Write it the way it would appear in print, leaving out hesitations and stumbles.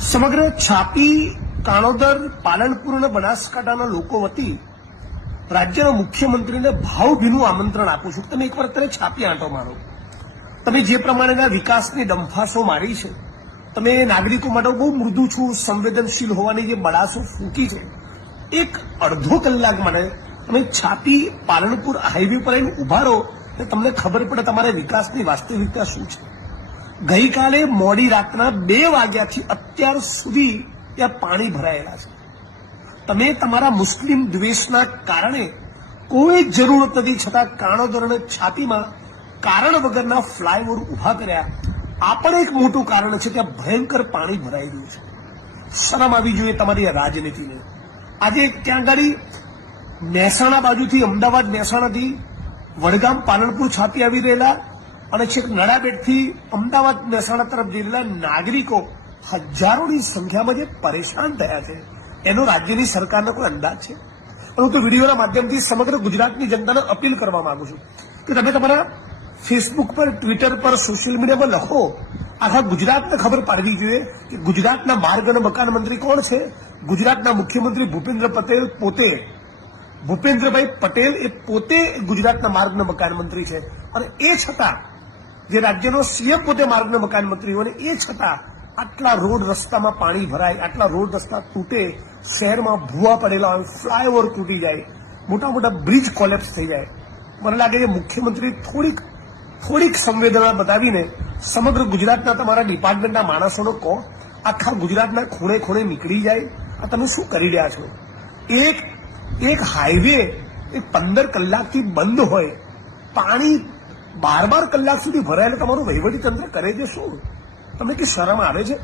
સમગ્ર છાપી, કાણોદર, પાલનપુર અને બનાસકાંઠાના લોકો વતી રાજ્યના મુખ્યમંત્રીને ભાવભીનું આમંત્રણ આપું છું. તમે એકવાર અત્યારે છાપી આંટો મારો. તમે જે પ્રમાણેના વિકાસની ડંફાસો મારી છે, તમે નાગરિકો માટે બહુ મૃદુ છું, સંવેદનશીલ હોવાની જે બડાસો ફૂંકી છે, એક અડધો કલાક માટે તમે છાપી પાલનપુર હાઈવે પર આવીને ઉભા રહો એટલે તમને ખબર પડે તમારે વિકાસની વાસ્તવિકતા શું છે. ગઈકાલે મોડી રાતના 2 વાગ્યાથી અત્યાર સુધી ત્યાં પાણી ભરાયેલા છે. તમે તમારા મુસ્લિમ દ્વેષના કારણે કોઈ જરૂરત નથી છતાં કાણોદર અને છાતીમાં કારણ વગરના ફ્લાયઓવર ઉભા કર્યા. આ પણ એક મોટું કારણ છે કે ભયંકર પાણી ભરાઈ રહ્યું છે. શરમ આવી જોઈએ તમારી રાજનીતિને. આજે ત્યાં ગાડી મહેસાણા બાજુથી, અમદાવાદ મહેસાણાથી વડગામ પાલનપુર છાતી આવી રહેલા અને છેક નડાબેટથી અમદાવાદ મહેસાણા તરફ જઈ રહેલા નાગરિકો હજારોની સંખ્યામાં જે પરેશાન થયા છે એનો રાજ્યની સરકારનો કોઈ અંદાજ છે? હું તો વિડીયોના માધ્યમથી સમગ્ર ગુજરાતની જનતાને અપીલ કરવા માંગુ છું કે તમે તમારા ફેસબુક પર, ટ્વિટર પર, સોશિયલ મીડિયામાં લખો. આખા ગુજરાતને ખબર પાડવી જોઈએ કે ગુજરાતના માર્ગ અને મકાન મંત્રી કોણ છે. ગુજરાતના મુખ્યમંત્રી ભૂપેન્દ્રભાઈ પટેલ એ પોતે ગુજરાતના માર્ગ અને મકાન મંત્રી છે. અને એ છતાં જે રાજ્યનો સીએમ પોતે માર્ગ અને મકાન મંત્રી હોય, એ છતાં આટલા રોડ રસ્તામાં પાણી ભરાય, આટલા રોડ રસ્તા તૂટે, શહેરમાં ભૂવા પડેલા હોય, ફ્લાયઓવર તૂટી જાય, મોટા મોટા બ્રિજ કોલેપ્સ થઈ જાય. મને લાગે છે મુખ્યમંત્રી થોડીક સંવેદના બતાવીને સમગ્ર ગુજરાતના તમારા ડિપાર્ટમેન્ટના માણસોનો કહો, આખા ગુજરાતના ખૂણે ખૂણે નીકળી જાય. આ તમે શું કરી રહ્યા છો? એક હાઈવે 15 કલાકથી બંધ હોય, પાણી 12 કલાક સુધી ભરાયેલું તમારું વહીવટી તંત્ર કરે છે શું? તમને કે શરમ આવે છે?